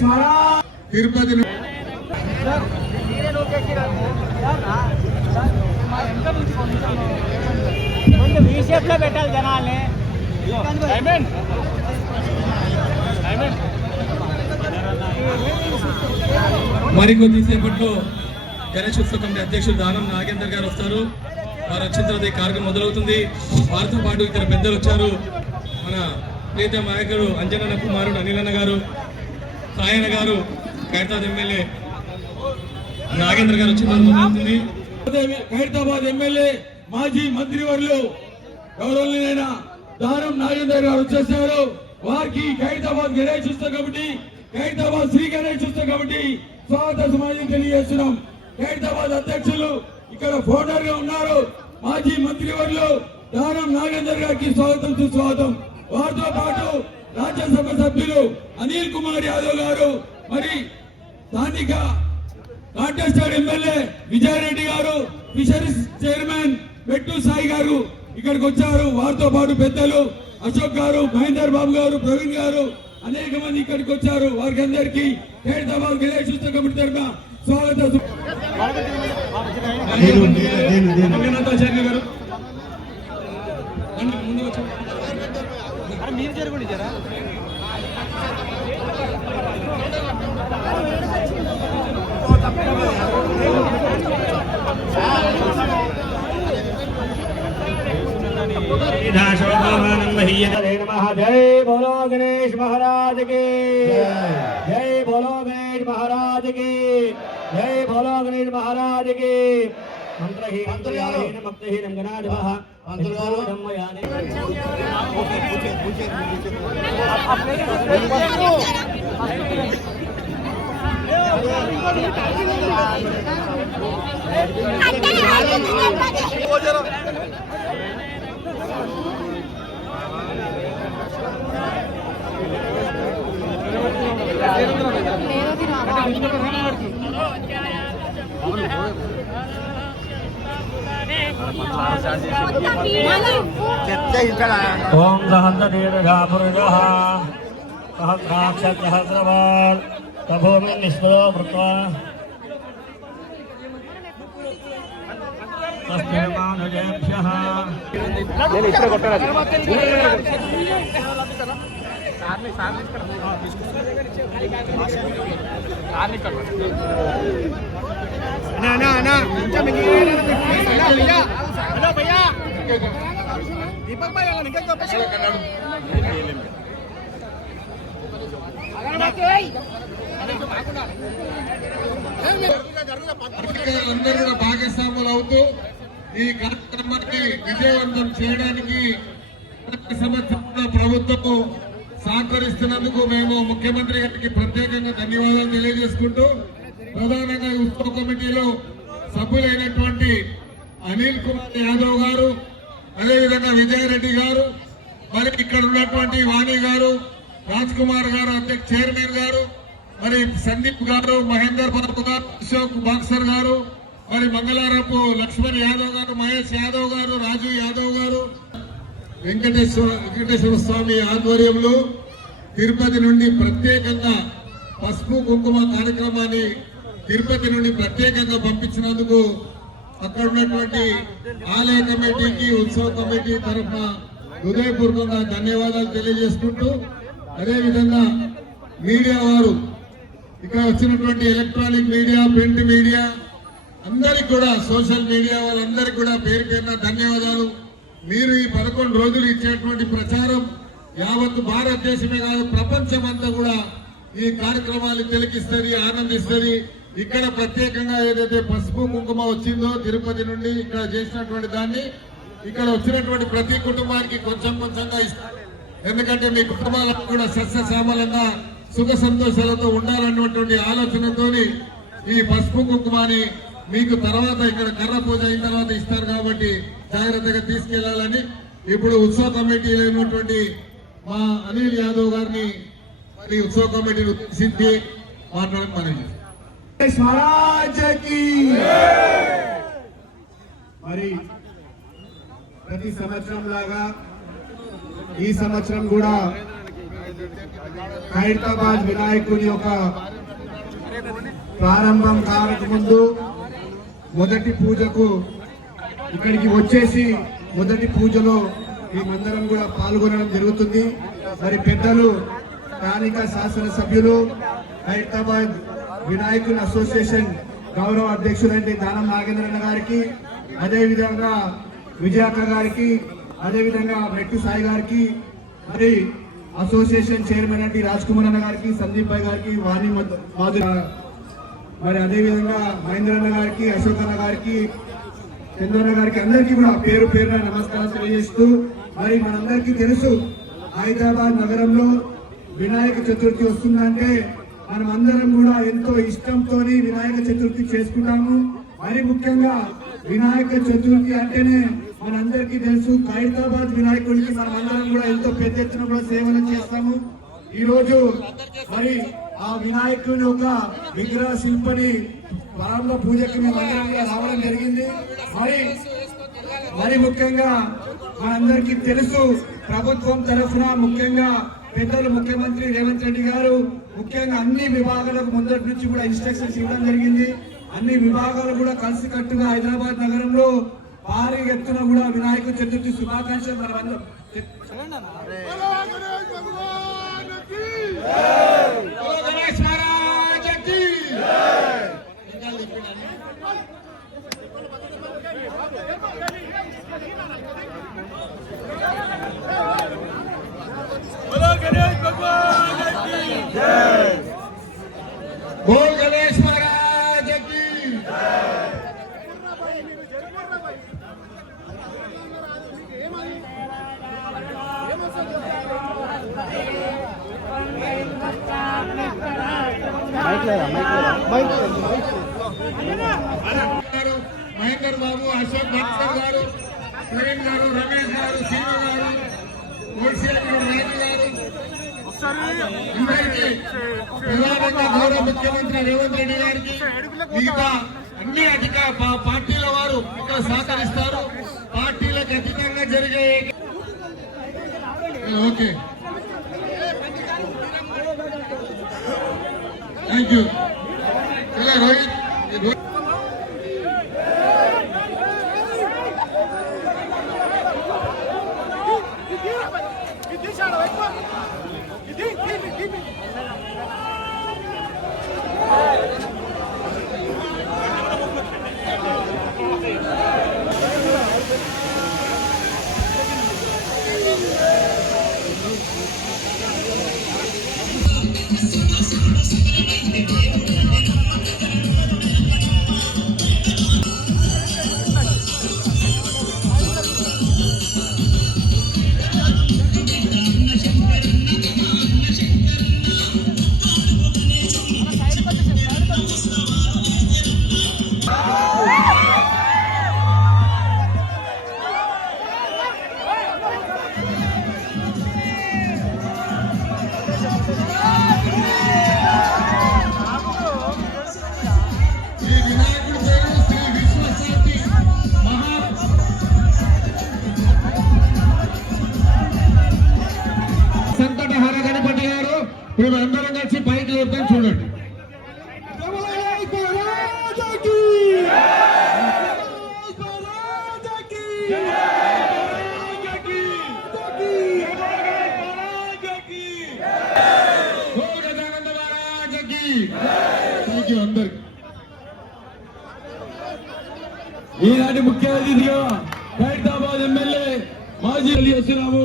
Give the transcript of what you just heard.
తిరుపతి పెట్టాలి జనాల్ని. మరికొద్ది సేపట్లో గణేశోత్సవ కమిటీ అధ్యక్షులు దానం నాగేందర్ గారు వస్తారు. వారు వచ్చిన తర్వాత ఈ కార్యక్రమం మొదలవుతుంది. వారితో పాటు ఇతర పెద్దలు వచ్చారు. మన ప్రీతం నాయకుడు అంజనన్న కుమారుడు అనిలన్న గారు, సాయన్న గారు, ఖైరతాబాద్ ఎమ్మెల్యే నాగేంద్ర గారు వచ్చిన తర్వాత మొదలవుతుంది. ఖైరతాబాద్ ఎమ్మెల్యే మాజీ మంత్రివర్యులు గౌరవనీయులైన దానం నాగేందర్ గారు వచ్చేసారు. వారికి ఖైరతాబాద్ గణేశోత్సవ కమిటీ, ఖైరతాబాద్ శ్రీ గణేశోత్సవ కమిటీ స్వాగత సమాజం తెలియజేస్తున్నాం. ఖైరతాబాద్ అధ్యక్షులు ఇక్కడ ఫోనర్ గా ఉన్నారు మాజీ మంత్రివర్యులు దానం నాగేందర్ గారికి స్వాగతం సుస్వాగతం. వారితో పాటు రాజ్యసభ సభ్యులు అనిల్ కుమార్ యాదవ్ గారు, మరి స్థానిక కాంటెస్టెడ్ ఎమ్మెల్యే విజయారెడ్డి గారు, ఫిషరీస్ చైర్మన్ పెట్టు సాయి గారు ఇక్కడికి వచ్చారు. వారితో పాటు పెద్దలు అశోక్ గారు, మహేందర్ బాబు గారు, ప్రవీణ్ గారు అనేక మంది ఇక్కడికి వచ్చారు. వారికి అందరికీ ఖైరతాబాద్ గణేశోత్సవ కమిటీ తరఫున స్వాగతం. మీరు జరగండి జరా. जय बोलो गणेश महाराज की जय बोलो गणेश महाराज की जय बोलो गणेश महाराज की मंत्रहीन भक्तहीन गणाधिपः धम्मयाने ओम सहस्रदीर्घापुरुषः सहस्राक्षसहस्रवान् तभूमिं निष्पदो भूत्वा तस्मिन्मानुजेभ्यः दीपक भाई అందరూ కూడా భాగస్వాములు అవుతూ ఈ కార్యక్రమాన్ని విజయవంతం చేయడానికి ప్రతి సంవత్సరం ప్రభుత్వము సహకరిస్తున్నందుకు మేము ముఖ్యమంత్రి గారికి ప్రత్యేకంగా ధన్యవాదాలు తెలియజేసుకుంటూ, ప్రధానంగా ఉత్సవ కమిటీలో సభ్యులైనటువంటి అనిల్ కుమార్ యాదవ్ గారు, అదేవిధంగా విజయారెడ్డి గారు, మరి ఇక్కడ ఉన్నటువంటి వాణి గారు, రాజ్ కుమార్ గారు, అధ్యక్ష చైర్మన్ గారు, మరి సందీప్ గారు, మహేందర్ బాబు గారు, అశోక్ బాక్సర్ గారు, మరి మంగళారపు లక్ష్మణ్ యాదవ్ గారు, మహేష్ యాదవ్ గారు, రాజు యాదవ్ గారు, వెంకటేశ్వర స్వామి ఆధ్వర్యంలో తిరుపతి నుండి ప్రత్యేకంగా పసుపు కుంకుమ కార్యక్రమాన్ని తిరుపతి నుండి ప్రత్యేకంగా పంపించినందుకు అక్కడ ఉన్నటువంటి ఆలయ కమిటీకి, ఉత్సవ కమిటీ తరఫున హృదయపూర్వకంగా ధన్యవాదాలు తెలియజేసుకుంటూ, అదేవిధంగా మీడియా వారు, ఇక్కడ వచ్చినటువంటి ఎలక్ట్రానిక్ మీడియా, ప్రింట్ మీడియా అందరికి కూడా, సోషల్ మీడియా వాళ్ళందరికీ కూడా పేరు పేరున ధన్యవాదాలు. మీరు ఈ 11 రోజులు ఇచ్చేటువంటి ప్రచారం యావత్ భారతదేశమే కాదు ప్రపంచం అంతా కూడా ఈ కార్యక్రమాలు తిలకిస్తుంది, ఆనందిస్తుంది. ఇక్కడ ప్రత్యేకంగా ఏదైతే పసుపు కుంకుమ వచ్చిందో తిరుపతి నుండి ఇక్కడ చేసినటువంటి దాన్ని ఇక్కడ వచ్చినటువంటి ప్రతి కుటుంబానికి కొంచెం కొంచెంగా ఇస్తారు. ఎందుకంటే మీ కుటుంబాలకు కూడా సస్యశ్యామలంగా సుఖ సంతోషాలతో ఉండాలన్నటువంటి ఆలోచనతోని ఈ పసుపు కుంకుమని మీకు తర్వాత ఇక్కడ కర్ర పూజ అయిన తర్వాత ఇస్తారు కాబట్టి జాగ్రత్తగా తీసుకెళ్లాలని ఇప్పుడు ఉత్సవ కమిటీలో ఉన్నటువంటి మా అనిల్ యాదవ్ గారిని మరి ఉత్సవ కమిటీని ఉద్దేశించి మాట్లాడడం మనకి. మరి ప్రతి సంవత్సరం లాగా ఈ సంవత్సరం కూడా ఖైరతాబాద్ వినాయకుని యొక్క ప్రారంభం కాకముందు మొదటి పూజకు ఇక్కడికి వచ్చేసి మొదటి పూజలో మేమందరం కూడా పాల్గొనడం జరుగుతుంది. మరి పెద్దలు స్థానిక శాసనసభ్యులు ఖైరతాబాద్ వినాయకుని అసోసియేషన్ గౌరవ అధ్యక్షులంటే దానం నాగేంద్రన్న గారికి, అదేవిధంగా విజయాక గారికి, అదేవిధంగా మెట్టు సాయి గారికి, మరి అసోసియేషన్ చైర్మన్ అంటే రాజ్ కుమార్ అన్న గారికి, సందీప్ భాయ్ గారికి, వాణి మాధురి, మరి అదేవిధంగా మహేంద్రన్న గారికి, అశోక్ అన్న గారికి, చంద్రన్న గారికి అందరికీ కూడా పేరు పేరున నమస్కారం తెలియజేస్తూ, మరి మనందరికీ తెలుసు హైదరాబాద్ నగరంలో వినాయక చతుర్థి వస్తుందంటే మనం అందరం కూడా ఎంతో ఇష్టంతో వినాయక చతుర్థి చేసుకుంటాము. మరి ముఖ్యంగా వినాయక చతుర్థి అంటేనే మనందరికీ తెలుసు ఖైరతాబాద్ వినాయకుడికి మనం అందరం కూడా ఎంతో పెద్ద ఎత్తున కూడా సేవలు చేస్తాము. ఈ రోజు మరి ఆ వినాయకుని యొక్క విగ్రహ శిల్పని ప్రారంభ పూజకి మేము అందరం కూడా రావడం జరిగింది. మరి ముఖ్యంగా మనందరికీ తెలుసు ప్రభుత్వం తరఫున ముఖ్యంగా పెద్దలు ముఖ్యమంత్రి రేవంత్ రెడ్డి గారు ముఖ్యంగా అన్ని విభాగాలకు ముందటి నుంచి కూడా ఇన్స్ట్రక్షన్స్ ఇవ్వడం జరిగింది. అన్ని విభాగాలు కూడా కలిసికట్టుగా హైదరాబాద్ నగరంలో భారీ ఎత్తున కూడా వినాయక చతుర్థి శుభాకాంక్షలు మనం बोल गणेश महाराज की మహేందర్ బాబు, అశోక్ భట్టర్ గారు, ప్రవీణ్ గారు, రమేష్ గారు, శ్రీను గారు, రాజు గారు, అందరికీ ప్రధానంగా గౌరవ ముఖ్యమంత్రి రేవంత్ రెడ్డి గారికి, మిగతా అన్ని అధిక పార్టీల వారు ఇక్కడ సహకరిస్తారు. పార్టీలకు అతీతంగా జరిగే ఓకే థ్యాంక్ యూ. రోహిత్ మేమందరం కలిసి పైకి లేపుతాం చూడండి. అందరికి ఈనాటి ముఖ్య అతిథిగా ఖైరతాబాద్ ఎమ్మెల్యే మాజీ వస్తున్నాము.